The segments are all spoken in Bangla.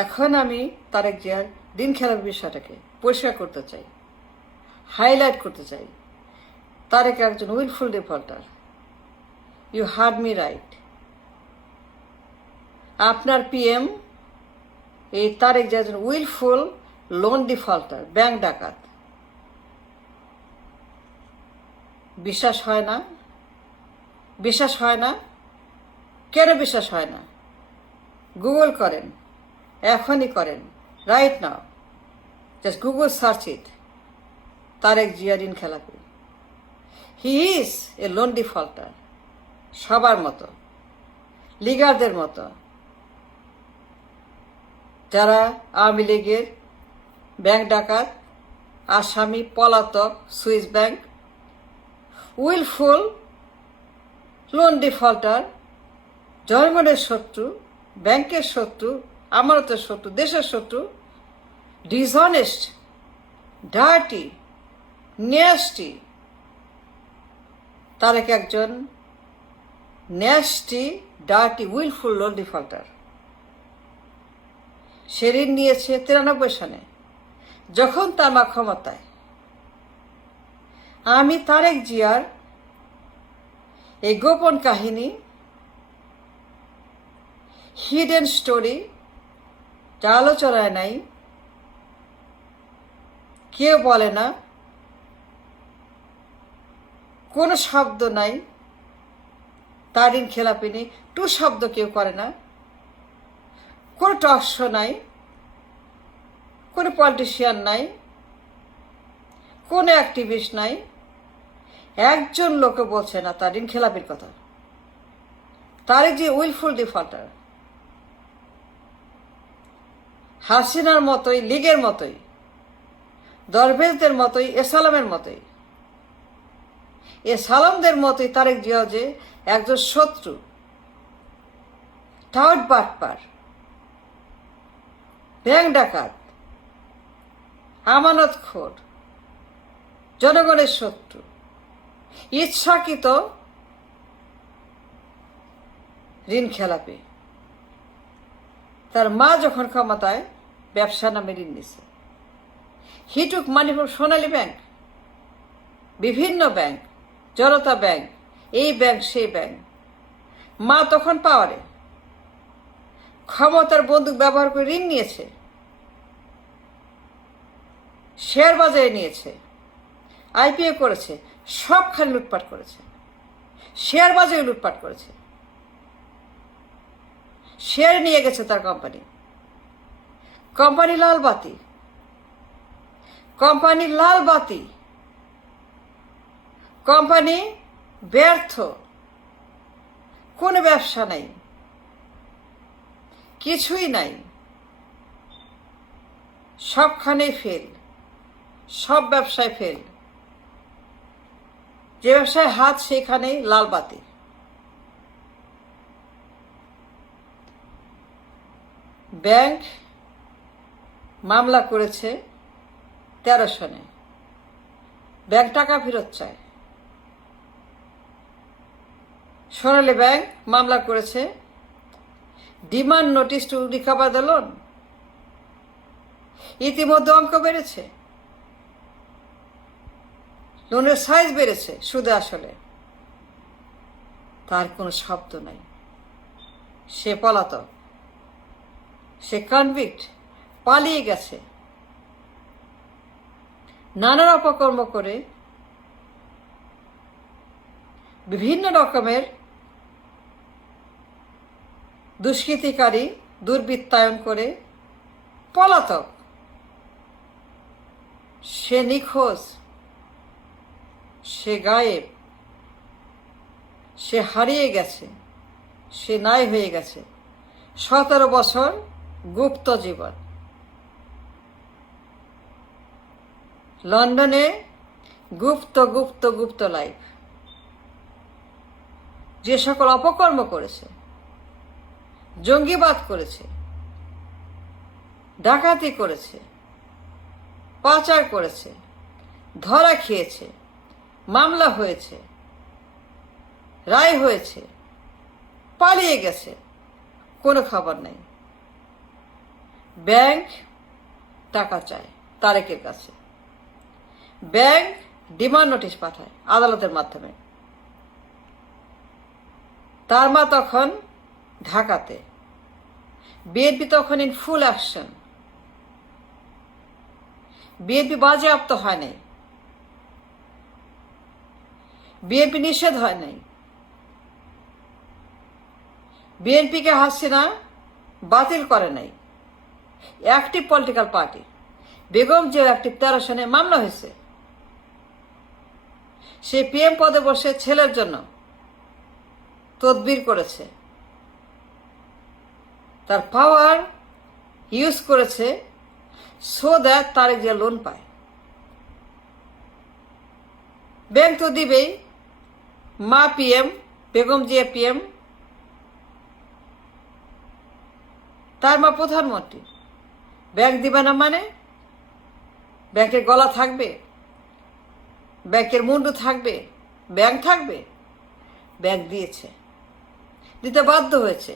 এখন আমি তারেক জিয়ার দিন খেলার বিষয়টাকে পরিষ্কার করতে চাই, হাইলাইট করতে চাই। তারেক একজন wilful defaulter. You heard me right. আপনার পিএম এই তারেক জিয়া একজন উইলফুল লোন ডিফল্টার, ব্যাংক ডাকাত। বিশ্বাস হয় না? বিশ্বাস হয় না? কেন বিশ্বাস হয় না? গুগল করেন, এখনই করেন, right now. Just Google search it, Tarique Zia ঋণ খেলাপি। He is a loan defaulter, সবার মতো, লিগারদের মতো, যারা আওয়ামী লীগের ব্যাংক ডাকাত, আসামি, পলাতক, Swiss bank, wilful loan defaulter, জনগণের শত্রু, ব্যাংকের শত্রু, আমানতের শত্রু, দেশের শত্রু, ডিসঅনেস্ট, ডার্টি, নেস্টি। তারেক একজন nasty, dirty, wilful loan defaulter. সে ঋণ নিয়েছে 93 সালে, যখন তার মা ক্ষমতায়। আমি তারেক জিয়ার এই গোপন কাহিনী, হিডেন স্টোরি, যা আলোচনায় নাই, কেউ বলে না, কোনো শব্দ নাই, তার ঋণ খেলাপি নেই, টু শব্দ কেউ করে না, কোনো টকশো নাই, কোনো পলিটিশিয়ান নাই, কোনো অ্যাক্টিভিস্ট নাই, একজন লোকও বলছে না তার ঋণ খেলাপির কথা। তারেক যে উইলফুল ডিফল্টার, হাসিনার মতোই, লীগের মতোই, দরবেশদের মতোই, এসালামের মতোই, সালামদের মতোই তারেক জিয়া যে একজন শত্রু, টাউট বাটপার, ব্যাংক ডাকাত, আমানতখোর, জনগণের শত্রু, ইচ্ছাকৃত ঋণ খেলাপি। তার মা যখন ক্ষমতায় ব্যবসা নামে ঋণ নিছে। হি টুক মানি ফ্রম সোনালী ব্যাংক, বিভিন্ন ব্যাংক, জনতা ব্যাংক, এই ব্যাংক সেই ব্যাংক। মা তখন পাওয়ারে, ক্ষমতার বন্দুক ব্যবহার করে ঋণ নিয়েছে, শেয়ার বাজারে নিয়েছে, আইপিও করেছে, সবখানে লুটপাট করেছে, শেয়ার বাজারে লুটপাট করেছে। শেয়ার নিয়ে গেছে তার কোম্পানি, কোম্পানি লাল বাতি, কোম্পানি লাল বাতি, কোম্পানি ব্যর্থ, কোনো ব্যবসা নাই, কিছুই নাই, সবখানেই ফেল, সব ব্যবসায় ফেল, যে ব্যবসায় হাত সেখানেই লাল বাতি। ব্যাংক মামলা করেছে 13 সনে, ব্যাংক টাকা ফেরত চায়। সোনালী ব্যাংক মামলা করেছে demand notice to recover the loan. ইতিমধ্যে অঙ্ক বেড়েছে, লোনের সাইজ বেড়েছে, সুদে আসলে। তার কোনো শব্দ নাই। সে পলাতক, সে কনভিক্ট, পালিয়ে গেছে। নানান অপকর্ম করে, বিভিন্ন রকমের দুষ্কৃতিকারী, দুর্বৃত্তায়ন করে পলাতক। সে নিখোঁজ, সে গায়েব, সে হারিয়ে গেছে, সে নাই হয়ে গেছে। 17 বছর গুপ্ত জীবন, লন্ডনে গুপ্ত গুপ্ত গুপ্ত লাইফ। যে সকল অপকর্ম করেছে, জঙ্গিবাদ করেছে, ডাকাতি করেছে, পাচার করেছে, ধরা খেয়েছে, মামলা হয়েছে, রায় হয়েছে, পালিয়ে গেছে, কোনো খবর নেই। ব্যাংক টাকা চায় তারেকের কাছে। ব্যাংক ডিমান্ড নোটিশ পাঠায় আদালতের মাধ্যমে। তার মা তখন ঢাকাতে, বিএনপি তখন ইন ফুল অ্যাকশন। বিএনপি বাজেয়াপ্ত হয় নাই, বিএনপি নিষেধ হয় নাই, বিএনপিকে হাসিনা বাতিল করে নাই। Active political party. বেগম জিয়ার অ্যাক্টিভ 13 সনে মামলা হয়েছে। সে পিএম পদে বসে ছেলের জন্য তদবির করেছে, তার পাওয়ার ইউজ করেছে so that Tarique Zia loan পায়। ব্যাংক তো দিবেই, মা পিএম, বেগম জিয়া পিএম, তার মা প্রধানমন্ত্রী। ব্যাংক দিবে না মানে ব্যাংকের গলা থাকবে, ব্যাংকের মুন্ডু থাকবে, ব্যাংক থাকবে। ব্যাংক দিয়েছে, দিতে বাধ্য হয়েছে,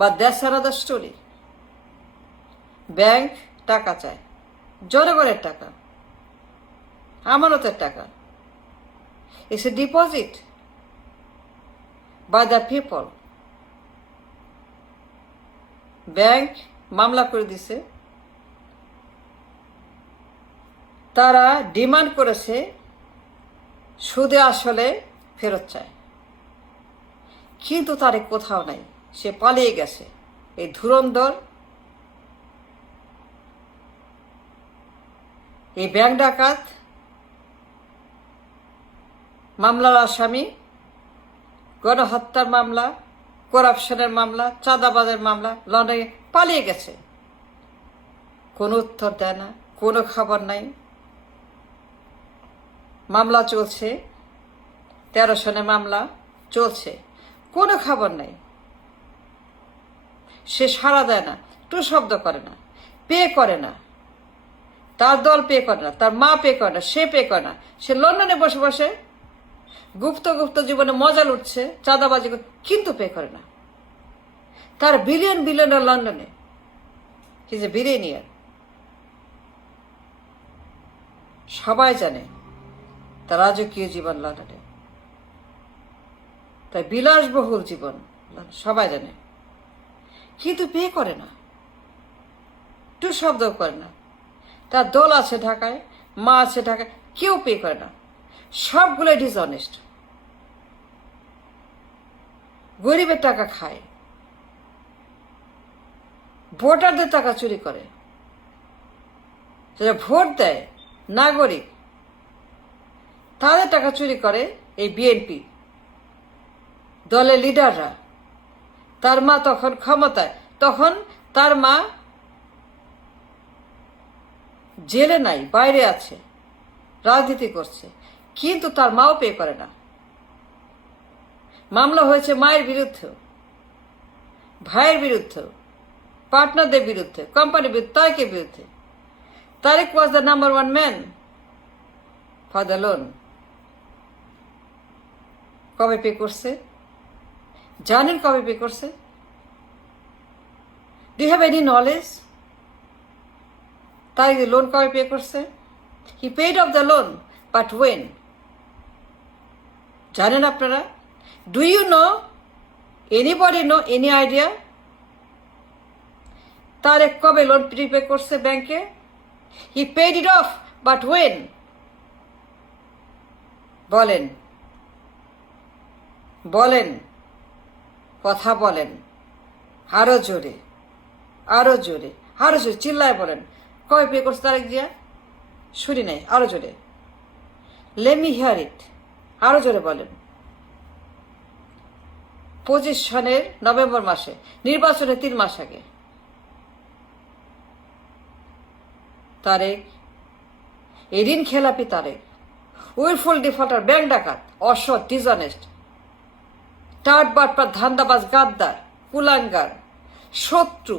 but that's another story. Bank টাকা চায়, জনগণের টাকা, আমানতের টাকা। It's a deposit by the people. Bank মামলা করে দিছে, তারা ডিমান্ড করেছে সুদে আসলে ফেরত চায়, কিন্তু তারে কোথাও নাই, সে পালিয়ে গেছে। এই ধুরন্ধর, এই ব্যাংক ডাকাত, মামলার আসামি, গণহত্যার মামলা, করাপশনের মামলা, চাঁদাবাজের মামলা, লন্ডনে পালিয়ে গেছে। কোনো উত্তর দেয় না, কোনো খবর নাই। মামলা চলছে, 13 সনে মামলা চলছে, কোনো খবর নাই। সে সাড়া দেয় না, টু শব্দ করে না, পে করে না, তার দল পে করে না, তার মা পে করে না, সে পে করে না। সে লন্ডনে বসে বসে গুপ্ত গুপ্ত জীবনে মজা লুটছে, চাঁদাবাজি, কিন্তু পে করে না। তার বিলিয়ন বিলিয়নের লন্ডনে, হি ইজ এ বিলিয়নিয়ার। সবাই জানে তার রাজকীয় জীবন লন্ডনে, তাই বিলাসবহুল জীবন সবাই জানে, কিন্তু পে করে না, টু শব্দ করে না। তার দল আছে ঢাকায়, মা আছে ঢাকায়, কেউ পে করে না। সবগুলো ডিসঅনেস্ট, গরিবের টাকা খায়, ভোটারদের টাকা চুরি করে। যারা ভোট দেয় নাগরিক, তাদের টাকা চুরি করে এই বিএনপি দলের লিডাররা। তার মা তখন ক্ষমতায়, তখন তার মা জেলে নাই, বাইরে আছে, রাজনীতি করছে, কিন্তু তার মাও পে করে না। মামলা হয়েছে মায়ের বিরুদ্ধেও, ভাইয়ের বিরুদ্ধেও, পার্টনারদের বিরুদ্ধে, কোম্পানির বিরুদ্ধে, তারেকের বিরুদ্ধে। Tarique was the number 1 man for the loan. কবে পে করছে জানেন? কবে পে করছে? Do have any knowledge? Tarique loan কবে পে করছে? He paid off the loan, but when? জানেন আপনারা? Do you know? Anybody know? Any idea? Tarique কবে লোন প্রিপে করছে ব্যাংকে? He paid it off, but when? বলেন, বলেন, কথা বলেন, আরো জোরে, আরো জোরে, আরো জোরে চিল্লায় বলেন। কবে পে করছে তারেক জিয়া? শুনি নাই, আরো জোরে। লেট মি হিয়ার ইট, আরো জোরে বলেন। 25 সনের নভেম্বর মাসে, নির্বাচনের 3 মাস আগে। তারেক, এই ঋণ খেলাপি তারেক, উইলফুল ডিফল্টার, ব্যাংক ডাকাত, অসৎ, ডিসঅনেস্ট, টাট বাটপার, ধান্দাবাজ, গাদ্দার, কুলাঙ্গার, শত্রু।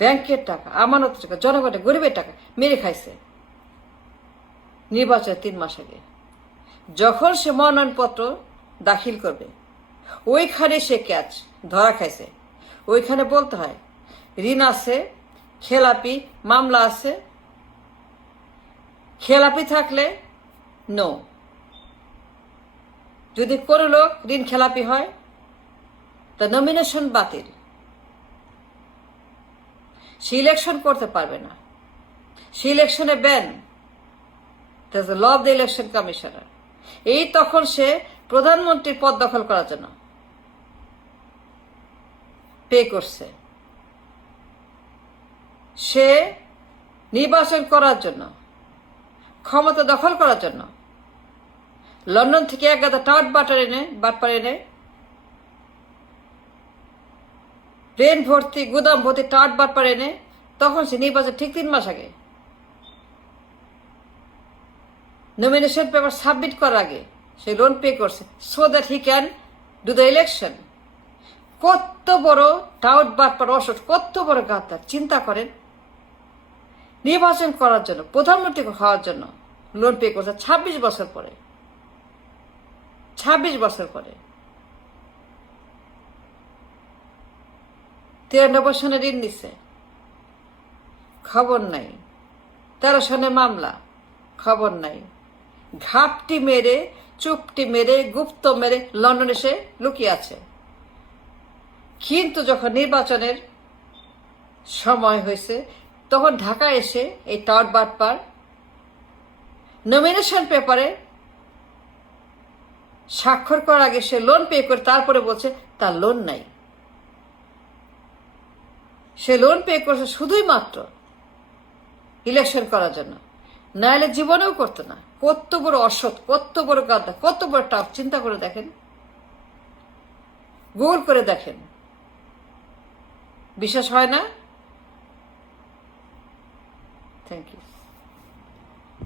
ব্যাংকের টাকা, আমানতের টাকা, জনগণের গরিবের টাকা মেরে খাইছে নির্বাচনের 3 মাস আগে। যখন সে মনোনয়নপত্র দাখিল করবে, ওইখানে সে ক্যাচ ধরা খাইছে। ওইখানে বলতে হয় ঋণ আছে, খেলাপি মামলা আছে, খেলাপি থাকলে নো। যদি কোনো লোক ঋণ খেলাপি হয় তা নমিনেশন বাতিল, সে ইলেকশন করতে পারবে না, সে ইলেকশনে ban. That's the law of the election commissioner. এই তখন সে প্রধানমন্ত্রীর পদ দখল করার জন্য পে করছে, সে নির্বাচন করার জন্য, ক্ষমতা দখল করার জন্য লন্ডন থেকে এক গাদা বাটপার এনে প্লেন ভর্তি গুদাম ভর্তি বাটপার এনে তখন সে নির্বাচন ঠিক 3 মাস আগে নমিনেশন পেপার সাবমিট করার আগে সে লোন পে করছে so that he can do the election. কত বড় বাটপার অসৎ, কত বড় গাদ্দার চিন্তা করেন। নির্বাচন করার জন্য, প্রধানমন্ত্রী হওয়ার জন্য লোন পে করছে 26 বছর পরে, 26 বছর পরে। 93 সনে ঋণ নিচ্ছে, খবর নাই। 13 সনে মামলা, খবর নাই। ঘাপটি মেরে, চুপটি মেরে, গুপ্ত মেরে লন্ডনে এসে লুকিয়ে আছে। কিন্তু যখন নির্বাচনের সময় হয়েছে তখন ঢাকা এসে এই বাটপার নমিনেশন পেপারে স্বাক্ষর করার আগে সে লোন পে করে তারপরে বলছে তার লোন নাই। সে লোন পে করছে শুধুই মাত্র ইলেকশন করার জন্য, নাহলে জীবনেও করতো না। কত বড় অসৎ, কত বড় গাদ্দা, কত বড় টাফ, চিন্তা করে দেখেন, গুগল করে দেখেন। বিশ্বাস হয় না? Thank you.